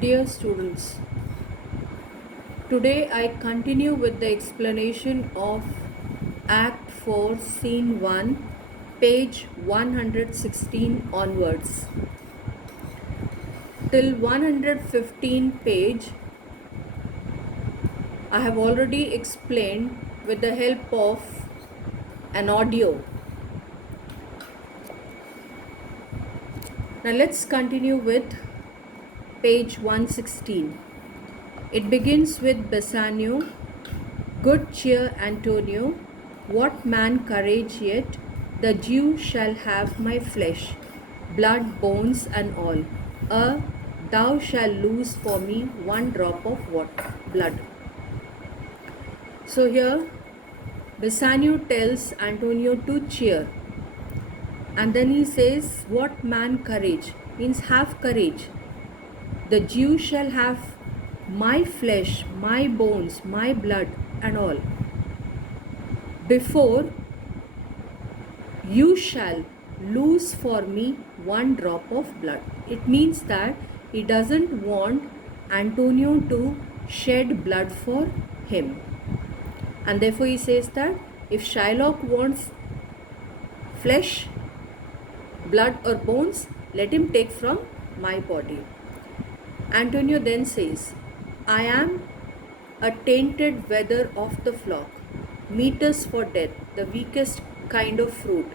Dear students, today I continue with the explanation of Act 4, Scene 1, page 116 onwards. Till 115 page, I have already explained with the help of an audio. Now let's continue with page 116. It begins with Bassanio. Good cheer, Antonio, what man courage yet? The Jew shall have my flesh, blood, bones, and all. Thou shalt lose for me one drop of water, blood. So here, Bassanio tells Antonio to cheer. And then he says, what man courage? Means have courage. The Jew shall have my flesh, my bones, my blood, and all. Before you shall lose for me one drop of blood. It means that he doesn't want Antonio to shed blood for him. And therefore he says that if Shylock wants flesh, blood or bones, let him take from my body. Antonio then says, I am a tainted wether of the flock, meeters for death, the weakest kind of fruit,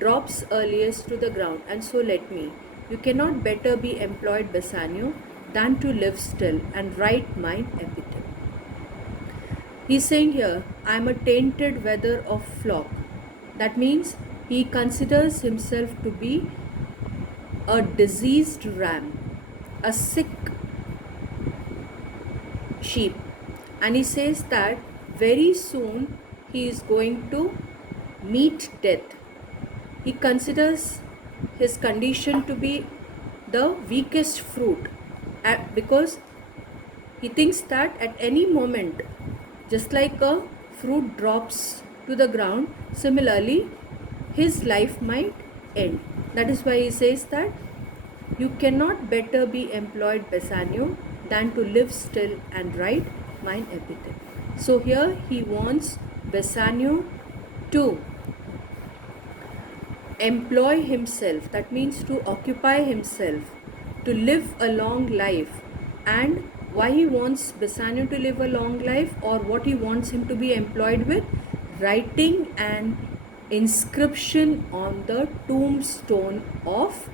drops earliest to the ground, and so let me. You cannot better be employed, Bassanio, than to live still and write mine epitaph. He's saying here, I am a tainted wether of flock. That means he considers himself to be a diseased ram, a sick sheep, and he says that very soon he is going to meet death. He considers his condition to be the weakest fruit because he thinks that at any moment, just like a fruit drops to the ground, similarly his life might end. That is why he says that you cannot better be employed, Bassanio, than to live still and write mine epitaph. So here he wants Bassanio to employ himself, that means to occupy himself, to live a long life. And why he wants Bassanio to live a long life, or what he wants him to be employed with? Writing an inscription on the tombstone of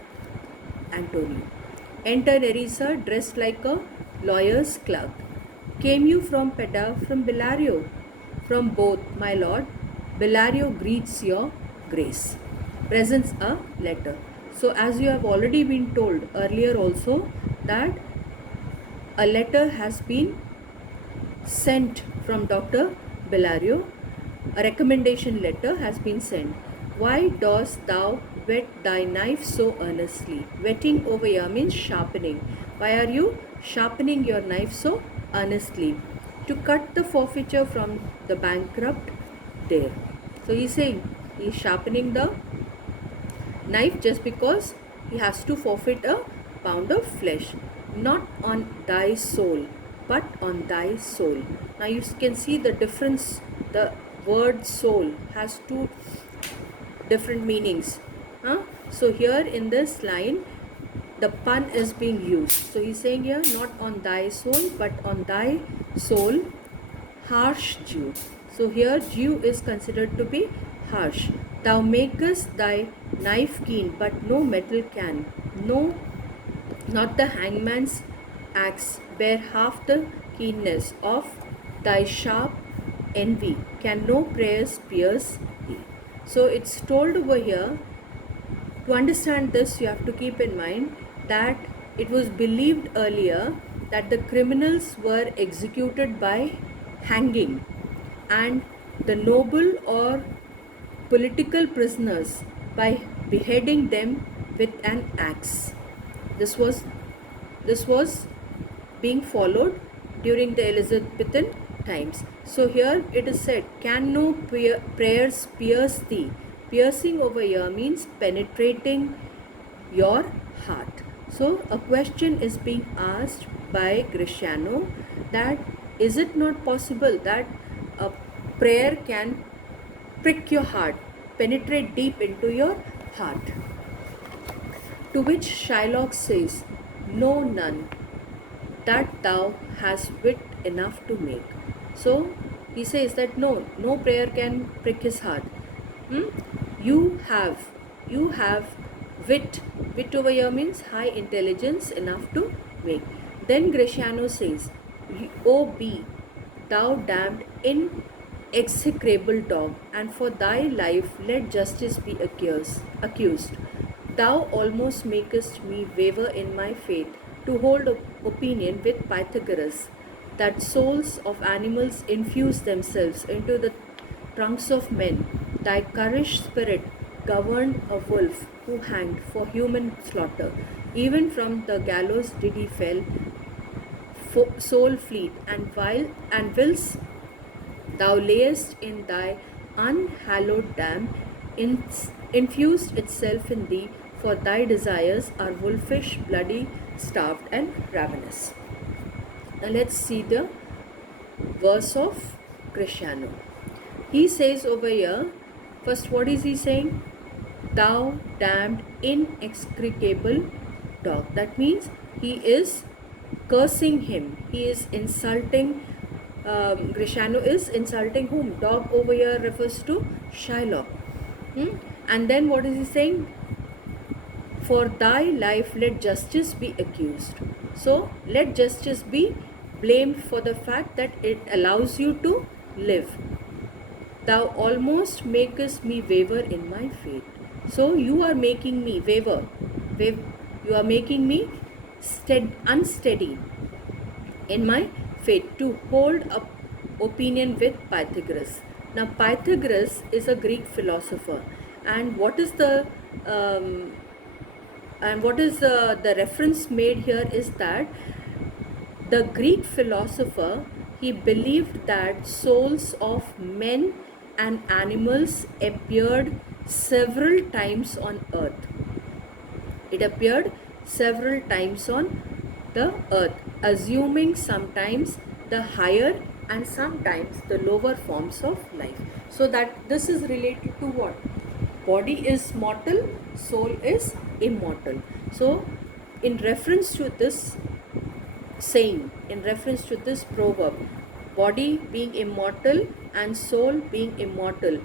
Antonio. Enter Nerissa, dressed like a lawyer's clerk. Came you from Peda, from Bellario? From both, my lord. Bellario greets your grace. Presents a letter. So as you have already been told earlier also, that a letter has been sent from Dr. Bellario. A recommendation letter has been sent. Why dost thou whet thy knife so earnestly? Whetting over here means sharpening. Why are you sharpening your knife so earnestly? To cut the forfeiture from the bankrupt there. So he's saying he's sharpening the knife just because he has to forfeit a pound of flesh. Not on thy soul, but on thy soul. Now you can see the difference. The word soul has two different meanings. So here in this line, the pun is being used. So he's saying here, not on thy soul, but on thy soul, harsh Jew. So here Jew is considered to be harsh. Thou makest thy knife keen, but no metal can. No, not the hangman's axe bear half the keenness of thy sharp envy. Can no prayers pierce thee? So it's told over here. To understand this, you have to keep in mind that it was believed earlier that the criminals were executed by hanging, and the noble or political prisoners by beheading them with an axe. This was being followed during the Elizabethan times. So here it is said, can no prayers pierce thee? Piercing over here means penetrating your heart. So a question is being asked by Grishano, that is it not possible that a prayer can prick your heart, penetrate deep into your heart? To which Shylock says, no, none, that thou hast wit enough to make. So he says that no prayer can prick his heart. You have wit. Wit over here means high intelligence enough to make. Then Gratiano says, O be thou damned inexecrable dog, and for thy life let justice be accused. Thou almost makest me waver in my faith to hold opinion with Pythagoras, that souls of animals infuse themselves into the trunks of men. Thy currish spirit governed a wolf who hanged for human slaughter. Even from the gallows did he fell, soul fleet, and whilst thou layest in thy unhallowed dam, infused itself in thee, for thy desires are wolfish, bloody, starved, and ravenous. Now let's see the verse of Gratiano. He says over here, first what is he saying? Thou damned inextricable dog. That means he is cursing him. He is insulting. Gratiano is insulting whom? Dog over here refers to Shylock. And then what is he saying? For thy life let justice be accused. So let justice be blamed for the fact that it allows you to live. Thou almost makest me waver in my faith. So you are making me waver. You are making me unsteady in my faith to hold up opinion with Pythagoras. Now Pythagoras is a Greek philosopher, and what is the reference made here is that the Greek philosopher, he believed that souls of men and animals appeared several times on earth. It appeared several times on the earth, assuming sometimes the higher and sometimes the lower forms of life. So that this is related to what? Body is mortal, soul is immortal. So in reference to this saying, in reference to this proverb, body being immortal and soul being immortal,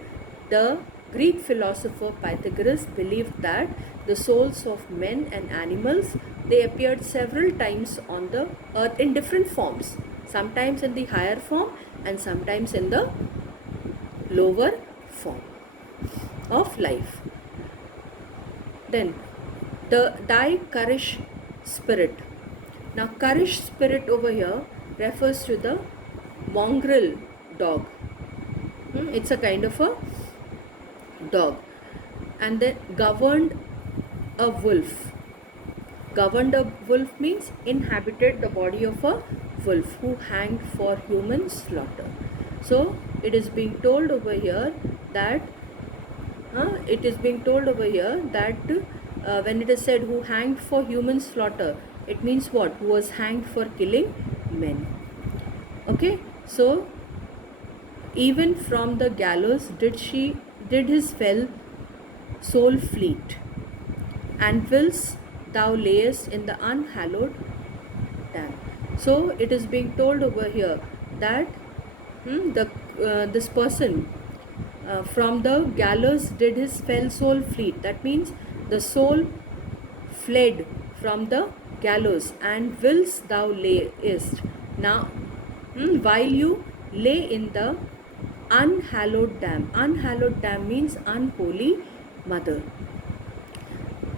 the Greek philosopher Pythagoras believed that the souls of men and animals, they appeared several times on the earth in different forms, sometimes in the higher form and sometimes in the lower form of life. Then the thy currish spirit. Now currish spirit over here refers to the mongrel dog. It's a kind of a dog. And then governed a wolf. Governed a wolf means inhabited the body of a wolf who hanged for human slaughter. So it is being told over here that when it is said who hanged for human slaughter, it means what? Who was hanged for killing men. Okay, so even from the gallows did his fell soul fleet, and whilst thou layest in the unhallowed dam. So it is being told over here that this person from the gallows did his fell soul fleet. That means the soul fled from the gallows, and whilst thou layest. Now while you lay in the unhallowed dam. Unhallowed dam means unholy mother.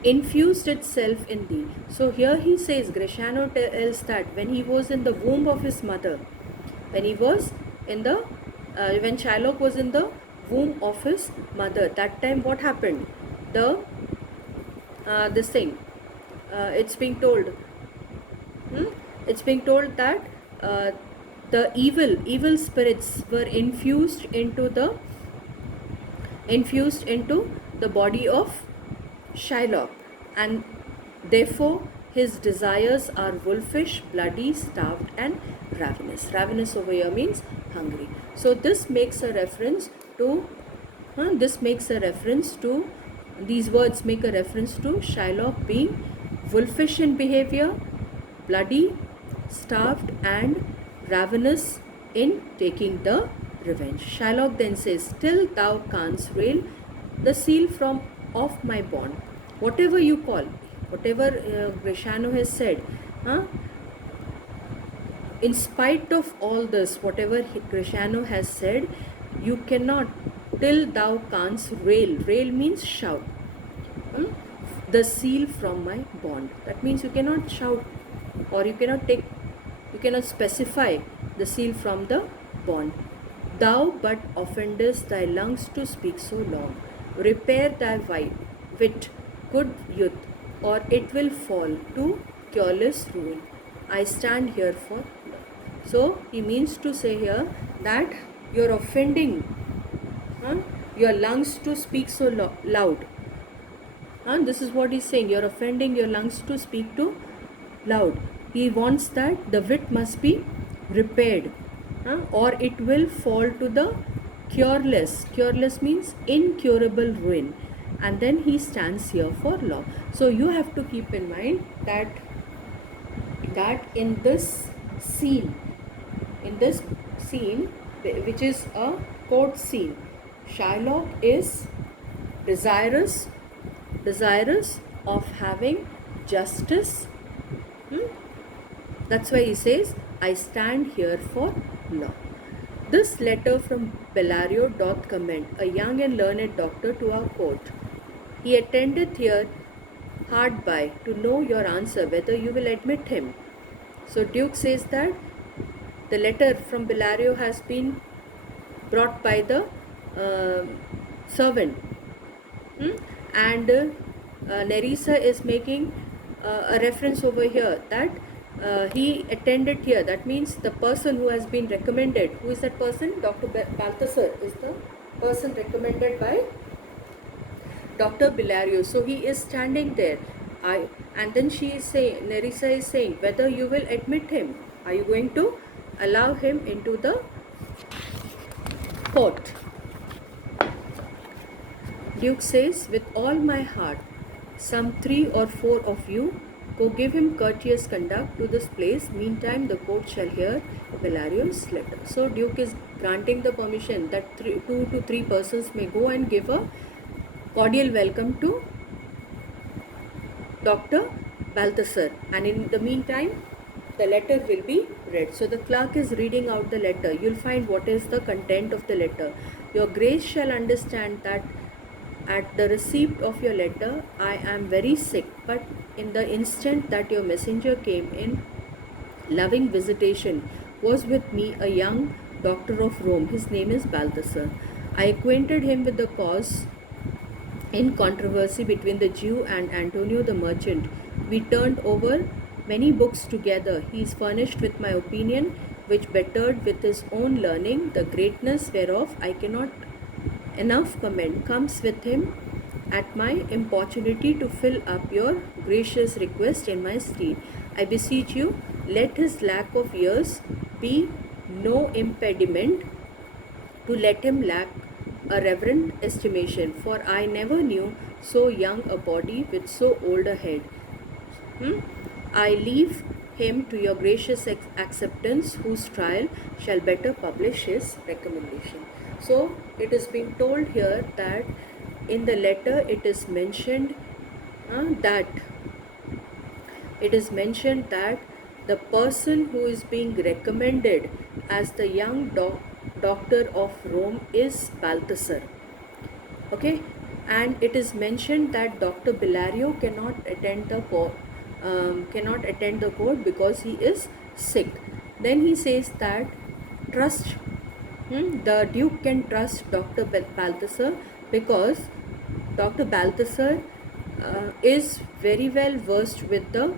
Infused itself in thee. So here he says, Gratiano tells that when he was in the womb of his mother, when Shylock was in the womb of his mother, that time what happened? It's being told. It's being told that the evil spirits were infused into the body of Shylock, and therefore His desires are wolfish, bloody, starved, and ravenous. Ravenous over here means hungry. So this makes a reference to. These words make a reference to Shylock being wolfish in behavior, bloody, starved, and ravenous in taking the revenge. Shylock then says, "Still thou canst rail the seal from off my bond." Whatever you call, whatever Grishano has said, in spite of all this, whatever Grishano has said, you cannot, till thou canst rail. Rail means shout. The seal from my bond. That means you cannot shout, or you cannot specify the seal from the bond. Thou but offendest thy lungs to speak so long. Repair thy wit, good youth, or it will fall to cureless ruin. I stand here for. So he means to say here that you're offending your lungs to speak so loud. This is what he's saying. You're offending your lungs to speak too loud. He wants that the wit must be repaired, or it will fall to the cureless. Cureless means incurable ruin. And then he stands here for law. So you have to keep in mind that in this scene, which is a court scene, Shylock is desirous of having justice. That's why he says, I stand here for law. This letter from Bellario doth commend a young and learned doctor to our court. He attendeth here hard by to know your answer whether you will admit him. So Duke says that the letter from Bellario has been brought by the servant, and Nerissa is making a reference over here that he attended here. That means the person who has been recommended. Who is that person? Dr. Balthasar is the person recommended by Dr. Bellario. So he is standing there. And then she is saying, Nerissa is saying, whether you will admit him. Are you going to allow him into the court? Duke says, with all my heart, some 3 or 4 of you go give him courteous conduct to this place. Meantime, the court shall hear Bellario's letter. So Duke is granting the permission that 2 to 3 persons may go and give a cordial welcome to Dr. Balthasar. And in the meantime, the letter will be read. So the clerk is reading out the letter. You'll find what is the content of the letter. Your grace shall understand that at the receipt of your letter, I am very sick, but in the instant that your messenger came in loving visitation, was with me a young doctor of Rome. His name is Balthasar. I acquainted him with the cause in controversy between the Jew and Antonio the merchant. We turned over many books together. He is furnished with my opinion, which bettered with his own learning, the greatness whereof I cannot enough comment, comes with him at my importunity to fill up your gracious request in my stead. I beseech you, let his lack of years be no impediment to let him lack a reverent estimation, for I never knew so young a body with so old a head. I leave him to your gracious acceptance, whose trial shall better publish his recommendation. So it is being told here that in the letter it is mentioned that the person who is being recommended as the young doctor of Rome is Balthasar. Okay, and it is mentioned that Dr. Bellario cannot attend the court because he is sick. Then he says that the Duke can trust Dr. Balthasar because Dr. Balthasar is very well versed with the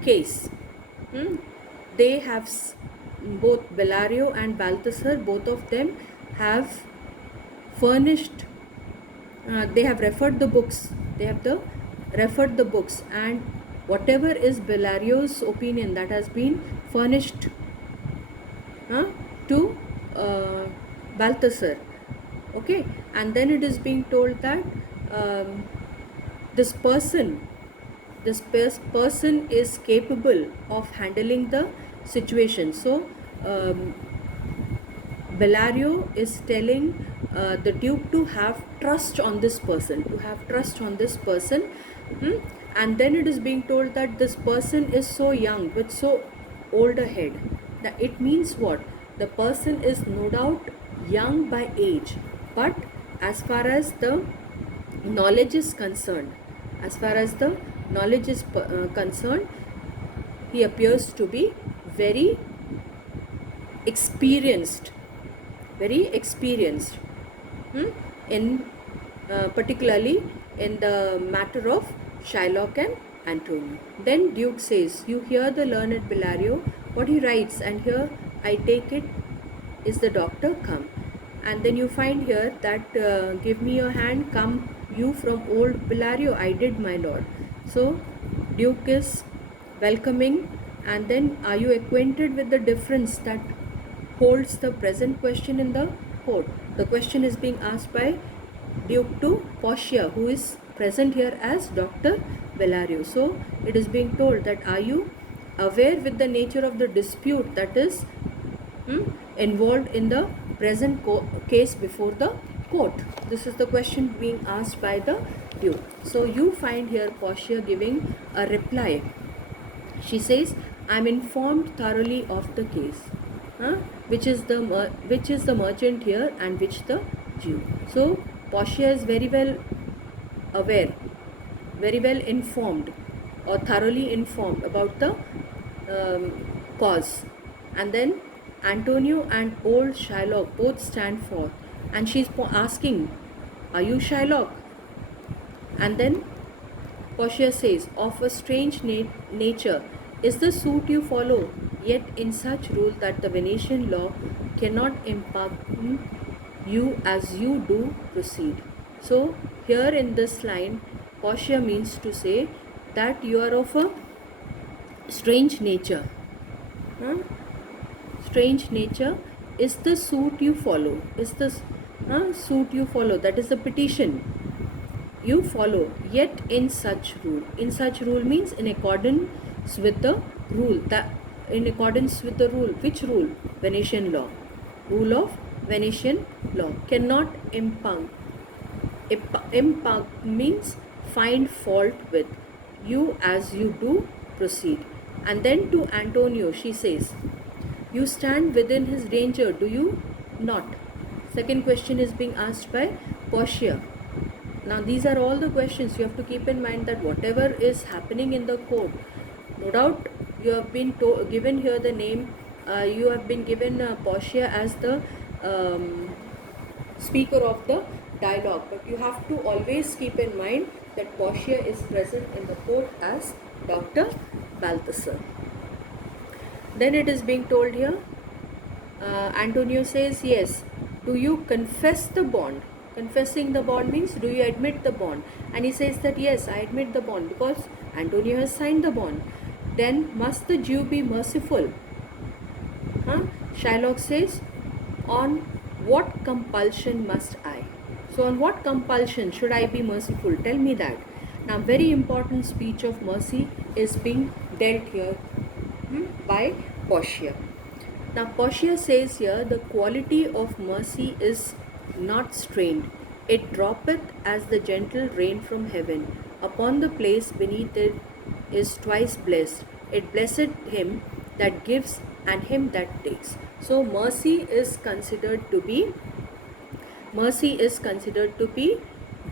case. They have both Bellario and Balthasar, both of them have furnished. They have referred the books. They have the referred the books, and whatever is Bellario's opinion that has been furnished to Balthasar. Okay, and then it is being told that um, this person is capable of handling the situation. So Bellario is telling the Duke to have trust on this person, and then it is being told that this person is so young with so old a head. That it means what? The person is no doubt young by age, but as far as the knowledge is concerned, concerned, he appears to be very experienced, in particularly in the matter of Shylock and Antonio. Then Duke says, "You hear the learned Bellario, what he writes, and here I take it is the doctor come." And then you find here that give me your hand, come you from old Bellario. I did, my lord. So Duke is welcoming, and then are you acquainted with the difference that holds the present question in the court? The question is being asked by Duke to Portia, who is present here as Dr. Bellario. So it is being told that are you aware with the nature of the dispute that is involved in the present case before the court? This is the question being asked by the Duke. So you find here Portia giving a reply. She says, "I am informed thoroughly of the case." Which is the merchant here and which the Jew. So Portia is very well aware, very well informed, or thoroughly informed about the cause. And then Antonio and old Shylock both stand forth, and she's asking, "Are you Shylock?" And then Portia says, "Of a strange nature is the suit you follow, yet in such rule that the Venetian law cannot impugn you as you do proceed." So here in this line, Portia means to say that you are of a strange nature. Strange nature is the suit you follow. That is the petition you follow, yet in such rule. In such rule means in accordance with the rule. Which rule? Venetian law. Rule of Venetian law cannot impugn. Impugn means find fault with. You as you do proceed. And then to Antonio she says, "You stand within his danger, do you not?" Second question is being asked by Portia. Now these are all the questions. You have to keep in mind that whatever is happening in the court, no doubt you have been given here the name, you have been given Portia as the speaker of the dialogue, but you have to always keep in mind that Portia is present in the court as Dr. Balthasar. Then it is being told here, Antonio says, "Yes, do you confess the bond?" Confessing the bond means, do you admit the bond? And he says that, "Yes, I admit the bond," because Antonio has signed the bond. Then must the Jew be merciful? Shylock says, "On what compulsion must I?" So on what compulsion should I be merciful? Tell me that. Now very important speech of mercy is being dealt here by Portia. Now Portia says here, "The quality of mercy is not strained. It droppeth as the gentle rain from heaven. Upon the place beneath it is twice blessed. It blessed him that gives and him that takes." So mercy is considered to be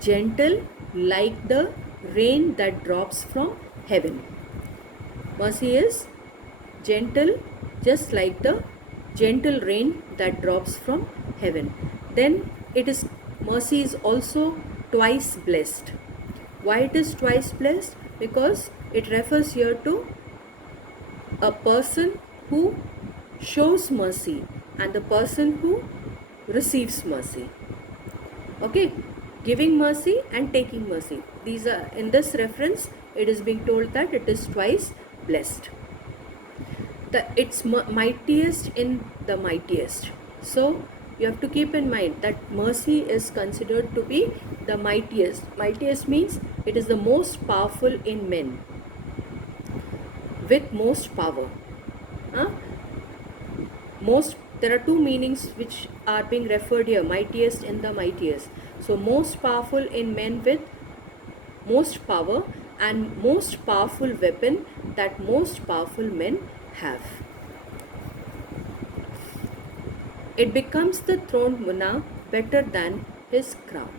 gentle like the rain that drops from heaven. Mercy is gentle just like the gentle rain that drops from heaven. Then mercy is also twice blessed. Why it is twice blessed? Because it refers here to a person who shows mercy and the person who receives mercy. Okay, giving mercy and taking mercy. these are in this reference, it is being told that it is twice blessed. It's mightiest in the mightiest. So you have to keep in mind that mercy is considered to be the mightiest. Mightiest means it is the most powerful in men, with most power. Huh? There are two meanings which are being referred here: mightiest in the mightiest. So most powerful in men with most power, and most powerful weapon that most powerful men have. It becomes the throned monarch better than his crown.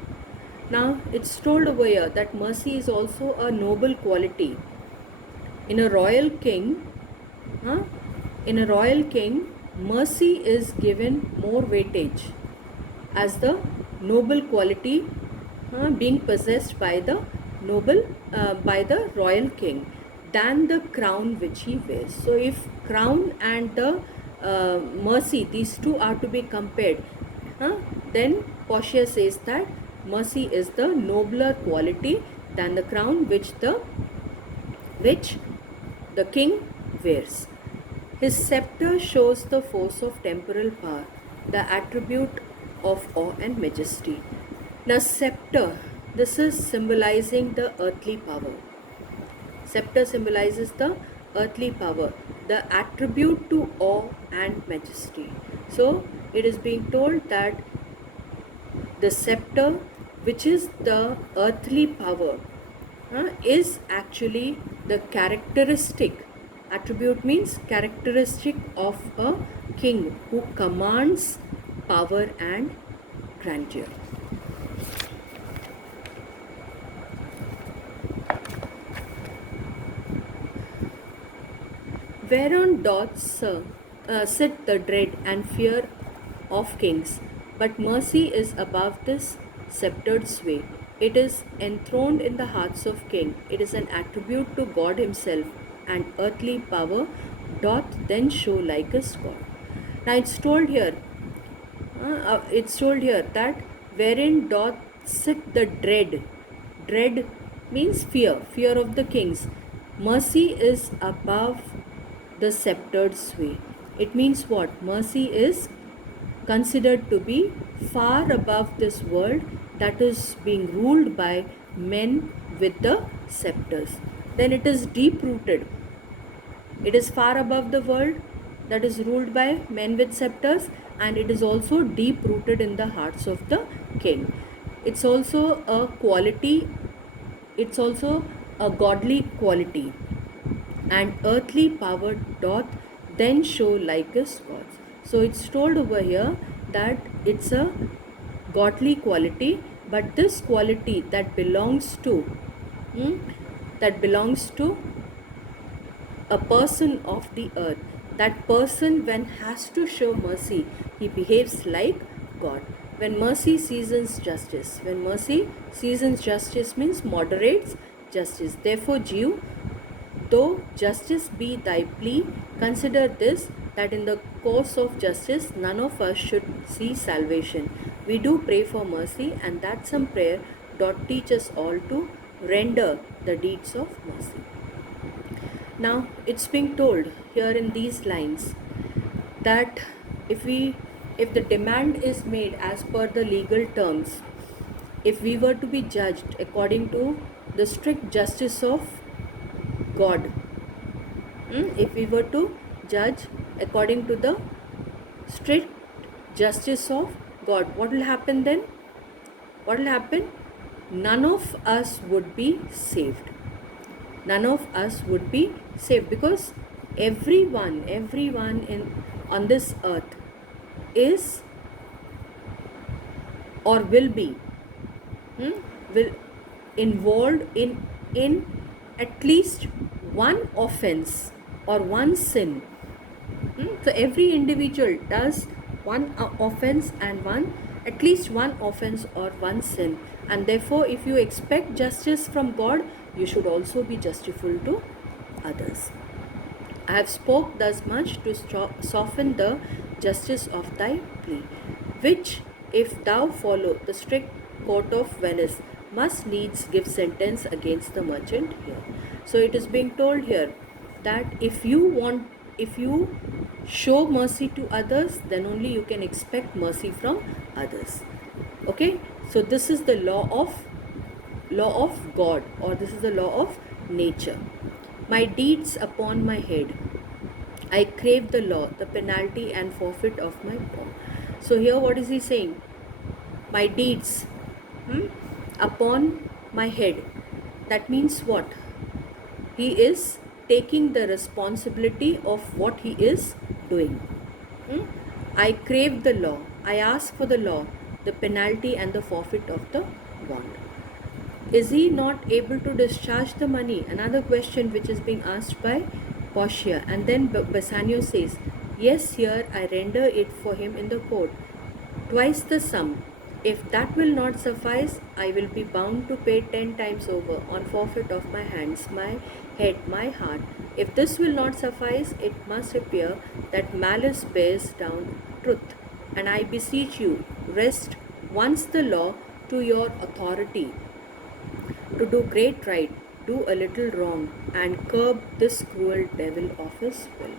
Now it's told over here that mercy is also a noble quality. In a royal king, mercy is given more weightage as the noble quality being possessed by the royal king than the crown which he wears. So if crown and the mercy, these two are to be compared, then Portia says that mercy is the nobler quality than the crown which the king wears. His scepter shows the force of temporal power, the attribute of awe and majesty. Now scepter, this is symbolizing the earthly power. Scepter symbolizes the earthly power, the attribute to awe and majesty. So it is being told that the scepter, which is the earthly power, is actually the characteristic. Attribute means characteristic of a king who commands power and grandeur. Whereon doth sit the dread and fear of kings, but mercy is above this sceptered sway. It is enthroned in the hearts of kings. It is an attribute to God himself, and earthly power doth then show like a God. Now it's told here that wherein doth sit the dread. Dread means fear of the kings. Mercy is above the sceptered sway. It means what? Mercy is considered to be far above this world that is being ruled by men with the scepters. Then it is deep rooted. It is far above the world that is ruled by men with scepters, and it is also deep rooted in the hearts of the king. It's also a quality, it's also a godly quality, and earthly power doth then show like as gods. So it's told over here that it's a godly quality, but this quality that belongs to a person of the earth, that person when has to show mercy, he behaves like God. When mercy seasons justice, means moderates justice. Therefore, Jew, though justice be thy plea, consider this, that in the course of justice none of us should see salvation. We do pray for mercy, and that some prayer doth teach us all to render the deeds of mercy. Now it's being told here in these lines that if the demand is made as per the legal terms, if we were to be judged according to the strict justice of God, if we were to judge according to the strict justice of God, what will happen then? What will happen? None of us would be saved. None of us would be saved, because everyone on this earth is or will be involved in at least one offense or one sin. So every individual does one offense and at least one offense or one sin, and therefore if you expect justice from God, you should also be justiful to others. I have spoke thus much to soften the justice of thy plea, which if thou follow the strict court of Venice, must needs give sentence against the merchant here. So it is being told here that if you show mercy to others, then only you can expect mercy from others. Okay, so this is the law of God, or this is the law of nature. My deeds upon my head, I crave the law, the penalty and forfeit of my wrong. So here what is he saying? My deeds upon my head. That means what? He is taking the responsibility of what he is doing. I crave the law. I ask for the law, the penalty and the forfeit of the bond. Is he not able to discharge the money? Another question which is being asked by Portia. And then Bassanio says, yes, here I render it for him in the court, twice the sum. If that will not suffice, I will be bound to pay 10 times over on forfeit of my hands, my head, my heart. If this will not suffice, it must appear that malice bears down truth. And I beseech you, rest once the law to your authority, to do great right, do a little wrong, and curb this cruel devil of his will.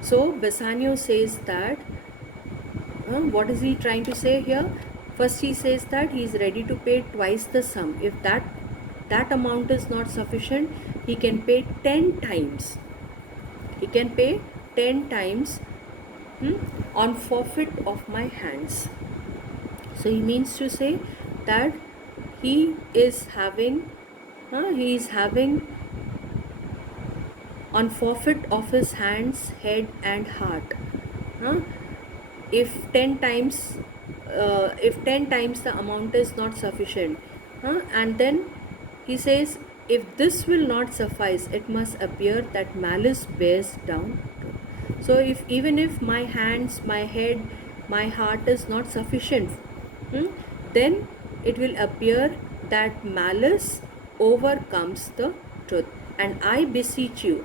So Bassanio says that, what is he trying to say here? First he says that he is ready to pay twice the sum. If that amount is not sufficient, he can pay 10 times. He can pay 10 times on forfeit of my hands. So he means to say that he is having on forfeit of his hands, head and heart. If 10 times the amount is not sufficient, and then he says, if this will not suffice, it must appear that malice bears down. So even if my hands, my head, my heart is not sufficient, then it will appear that malice overcomes the truth. And I beseech you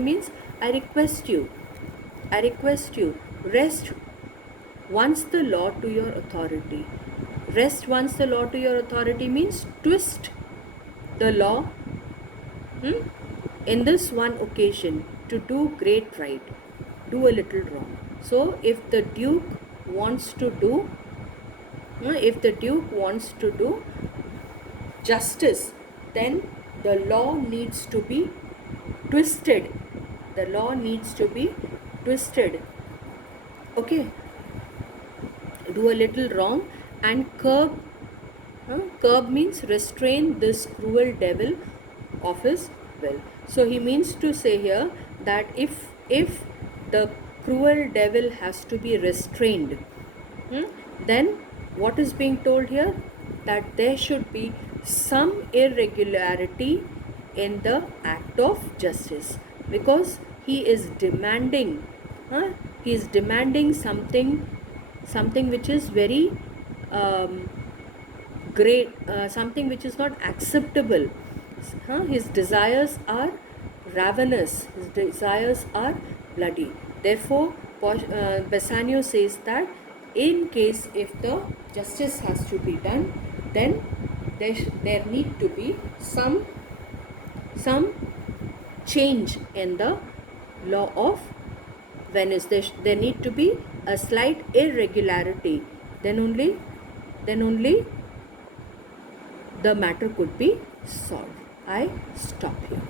means I request you, rest once the law to your authority. Rest once the law to your authority means twist the law in this one occasion, to do great right, do a little wrong. So if the Duke wants to do justice, then the law needs to be twisted. Okay, do a little wrong and curb means restrain this cruel devil of his will. So he means to say here that if the cruel devil has to be restrained, then what is being told here? That there should be some irregularity in the act of justice, because he is demanding something which is very great, something which is not acceptable. His desires are ravenous, his desires are bloody. Therefore Bassanio says that in case if the justice has to be done, then there need to be some change in the law of Venice. There need to be a slight irregularity. Then only the matter could be solved. I stop here.